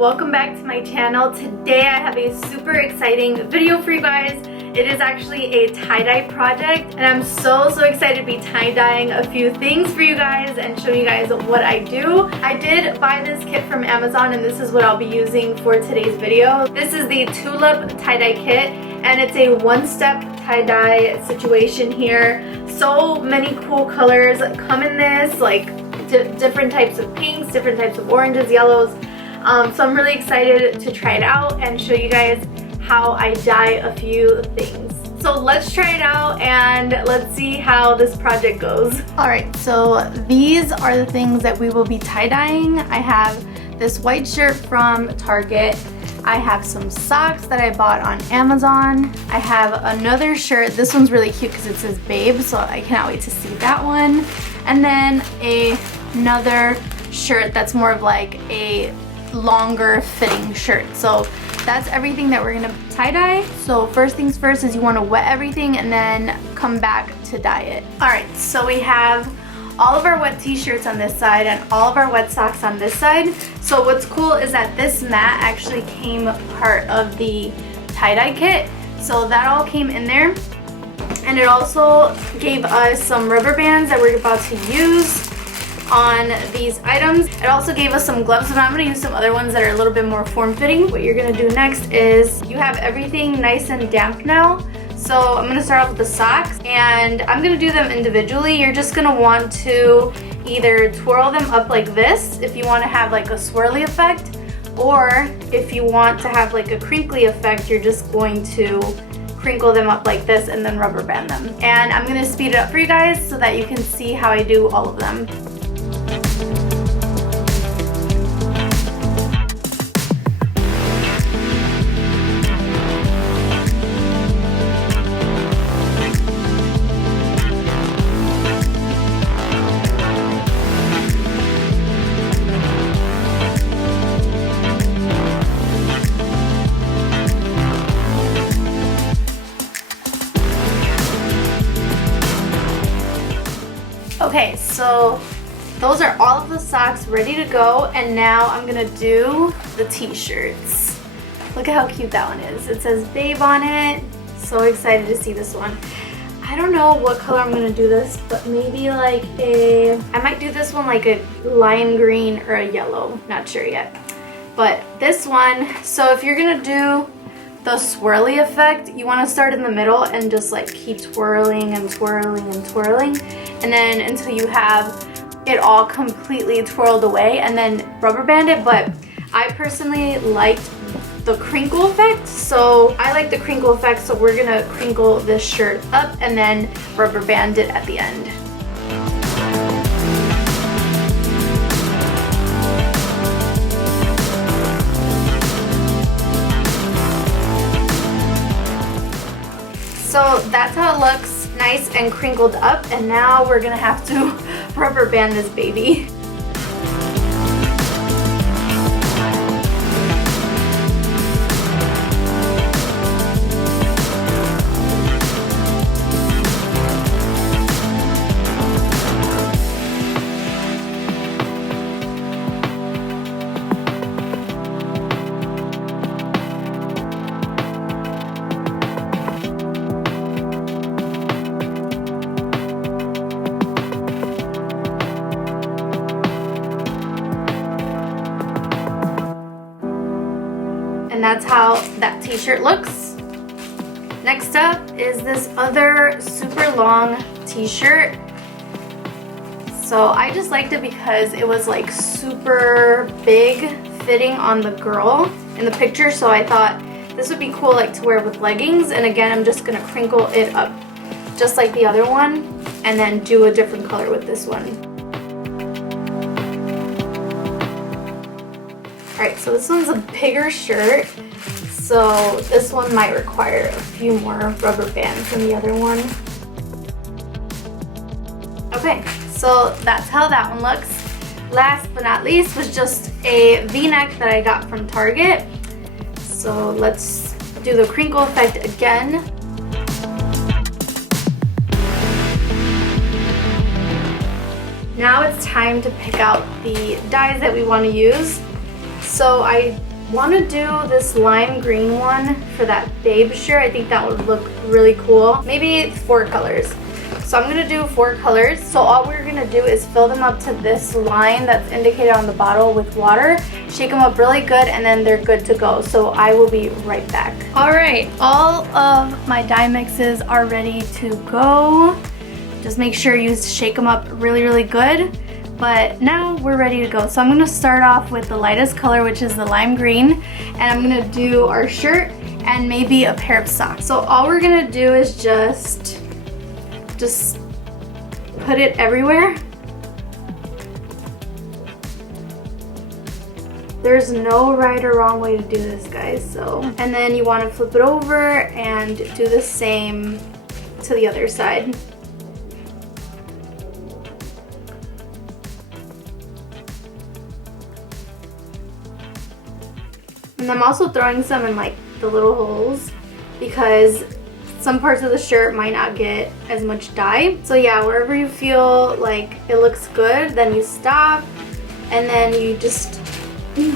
welcome back to my channel. Today I have a super exciting video for you guys. It is actually a tie-dye project and I'm so excited to be tie-dyeing a few things for you guys and show you guys what I do. I did buy this kit from Amazon and this is what I'll be using for today's video. This is the Tulip tie-dye kit and it's a one-step tie-dye situation here. So many cool colors come in this, like different types of pinks, different types of oranges, yellows. So I'm really excited to try it out and show you guys how I dye a few things. So let's try it out and let's see how this project goes. Alright, so these are the things that we will be tie-dyeing. I have this white shirt from Target. I have some socks that I bought on Amazon. I have another shirt. This one's really cute because it says Babe, so I cannot wait to see that one. And then another shirt that's more of like a longer fitting shirt. So that's everything that we're gonna tie-dye. So first things first is you want to wet everything and then come back to dye it. Alright, so we have all of our wet t-shirts on this side and all of our wet socks on this side. So what's cool is that this mat actually came part of the tie-dye kit. So that all came in there. And it also gave us some rubber bands that we're about to use on these items. It also gave us some gloves, but I'm going to use some other ones that are a little bit more form-fitting. What you're going to do next is you have everything nice and damp now. So I'm going to start off with the socks and I'm going to do them individually. You're just going to want to either twirl them up like this if you want to have like a swirly effect, or if you want to have like a crinkly effect, you're just going to crinkle them up like this and then rubber band them. And I'm going to speed it up for you guys so that you can see how I do all of them. Okay, so those are all of the socks ready to go, and now I'm gonna do the t-shirts. Look at how cute that one is. It says Babe on it. So excited to see this one. I don't know what color I'm gonna do this, but maybe like I might do this one like a lime green or a yellow, not sure yet. But this one, so if you're gonna do the swirly effect, you want to start in the middle and just like keep twirling and twirling and twirling, and then until you have it all completely twirled away, and then rubber band it. But I personally liked the crinkle effect, so I like the crinkle effect, so we're gonna crinkle this shirt up and then rubber band it at the end. So that's how it looks, nice and crinkled up, and now we're gonna have to rubber band this baby. And that's how that t-shirt looks. Next up is this other super long t-shirt. So I just liked it because it was like super big fitting on the girl in the picture, so I thought this would be cool like to wear with leggings. And again, I'm just gonna crinkle it up just like the other one and then do a different color with this one. Alright, so this one's a bigger shirt, so this one might require a few more rubber bands than the other one. Okay, so that's how that one looks. Last but not least was just a V-neck that I got from Target. So let's do the crinkle effect again. Now it's time to pick out the dyes that we want to use. So I want to do this lime green one for that babe shirt. I think that would look really cool. Maybe 4 colors. So I'm going to do 4 colors. So all we're going to do is fill them up to this line that's indicated on the bottle with water. Shake them up really good and then they're good to go. So I will be right back. Alright, all of my dye mixes are ready to go. Just make sure you shake them up really, really good. But now we're ready to go. So I'm going to start off with the lightest color, which is the lime green. And I'm going to do our shirt and maybe a pair of socks. So all we're going to do is just put it everywhere. There's no right or wrong way to do this, guys. So, and then you want to flip it over and do the same to the other side. And I'm also throwing some in like the little holes because some parts of the shirt might not get as much dye. So yeah, wherever you feel like it looks good, then you stop and then you just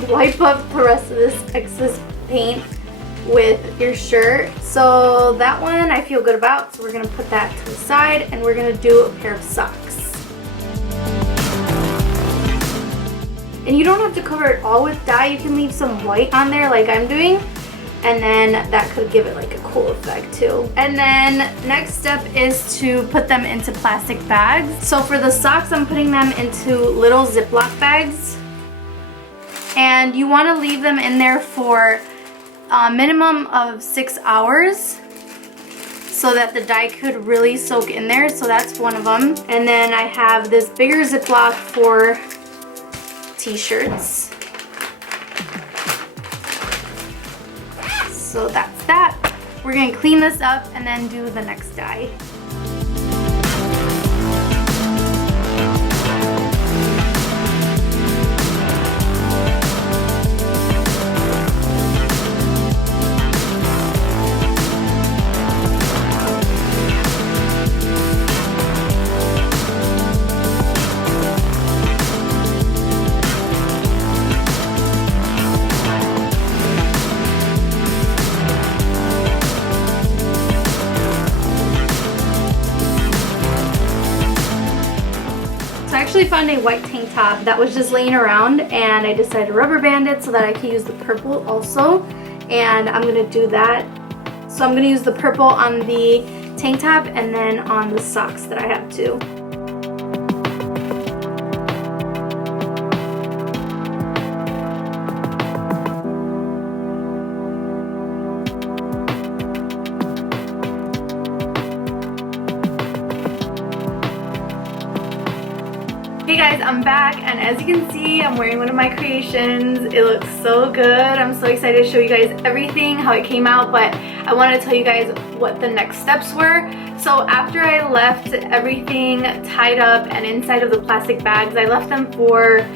wipe up the rest of this excess paint with your shirt. So that one I feel good about, so we're gonna put that to the side and we're gonna do a pair of socks. And you don't have to cover it all with dye, you can leave some white on there like I'm doing, and then that could give it like a cool effect too. And then next step is to put them into plastic bags. So for the socks, I'm putting them into little Ziploc bags. And you want to leave them in there for a minimum of 6 hours so that the dye could really soak in there. So that's one of them. And then I have this bigger Ziploc for t-shirts. So that's that. We're gonna clean this up and then do the next dye. I actually found a white tank top that was just laying around and I decided to rubber band it so that I can use the purple also, and I'm gonna do that. So I'm gonna use the purple on the tank top and then on the socks that I have too. Hey guys, I'm back, and as you can see, I'm wearing one of my creations. It looks so good. I'm so excited to show you guys everything, how it came out, but I want to tell you guys what the next steps were. So after I left everything tied up and inside of the plastic bags, I left them for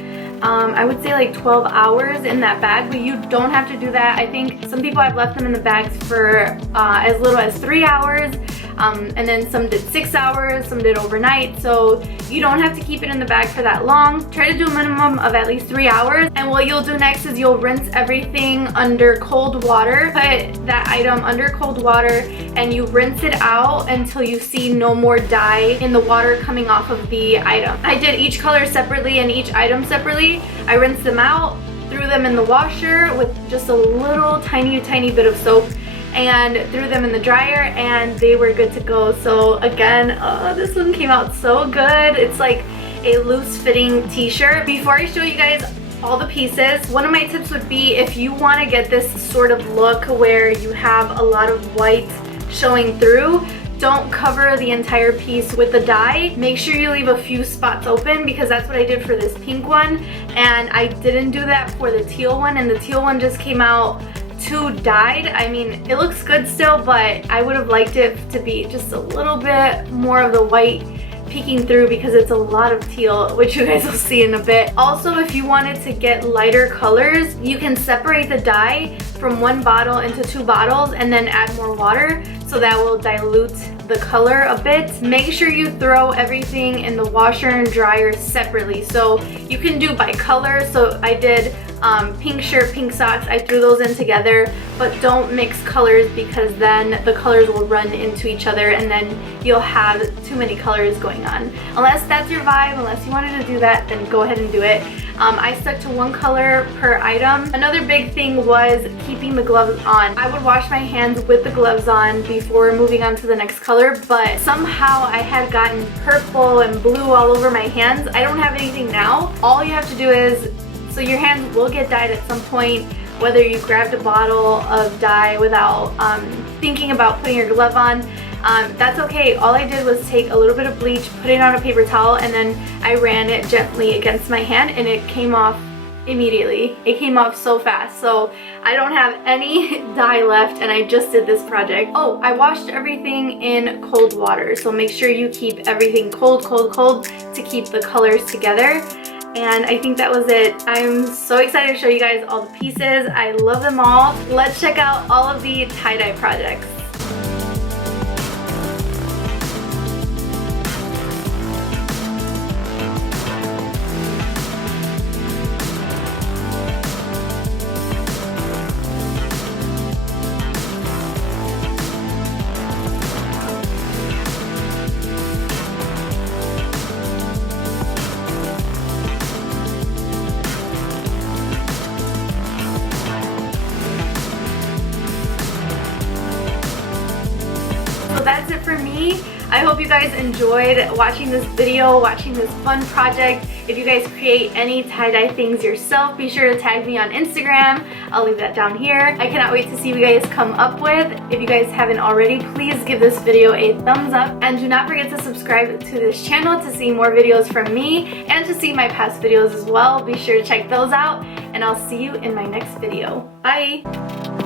I would say like 12 hours in that bag, but you don't have to do that. I think some people have left them in the bags for as little as 3 hours, and then some did 6 hours, some did overnight, so you don't have to keep it in the bag for that long. Try to do a minimum of at least 3 hours, and what you'll do next is you'll rinse everything under cold water. Put that item under cold water and you rinse it out until you see no more dye in the water coming off of the item. I did each color separately and each item separately. I rinsed them out, threw them in the washer with just a little tiny bit of soap, and threw them in the dryer, and they were good to go. So again, this one came out so good. It's like a loose fitting t-shirt. Before I show you guys all the pieces, one of my tips would be, if you want to get this sort of look where you have a lot of white showing through, don't cover the entire piece with the dye. Make sure you leave a few spots open, because that's what I did for this pink one, and I didn't do that for the teal one, and the teal one just came out too dyed. I mean, it looks good still, but I would have liked it to be just a little bit more of the white peeking through, because it's a lot of teal, which you guys will see in a bit. Also, if you wanted to get lighter colors, you can separate the dye from one bottle into 2 bottles and then add more water, so that will dilute the color a bit. Make sure you throw everything in the washer and dryer separately. So you can do by color. So I did pink shirt, pink socks. I threw those in together, but don't mix colors because then the colors will run into each other and then you'll have too many colors going on. Unless that's your vibe, unless you wanted to do that, then go ahead and do it. I stuck to one color per item. Another big thing was keeping the gloves on. I would wash my hands with the gloves on before moving on to the next color, but somehow I had gotten purple and blue all over my hands. I don't have anything now. All you have to do is, so your hands will get dyed at some point, whether you grabbed a bottle of dye without thinking about putting your glove on. That's okay. All I did was take a little bit of bleach, put it on a paper towel, and then I ran it gently against my hand and it came off immediately. It came off so fast. So I don't have any dye left and I just did this project. Oh, I washed everything in cold water. So make sure you keep everything cold, cold, cold to keep the colors together. And I think that was it. I'm so excited to show you guys all the pieces. I love them all. Let's check out all of the tie-dye projects. So that's it for me. I hope you guys enjoyed watching this video, watching this fun project. If you guys create any tie-dye things yourself, be sure to tag me on Instagram. I'll leave that down here. I cannot wait to see what you guys come up with. If you guys haven't already, please give this video a thumbs up. And do not forget to subscribe to this channel to see more videos from me and to see my past videos as well. Be sure to check those out and I'll see you in my next video. Bye!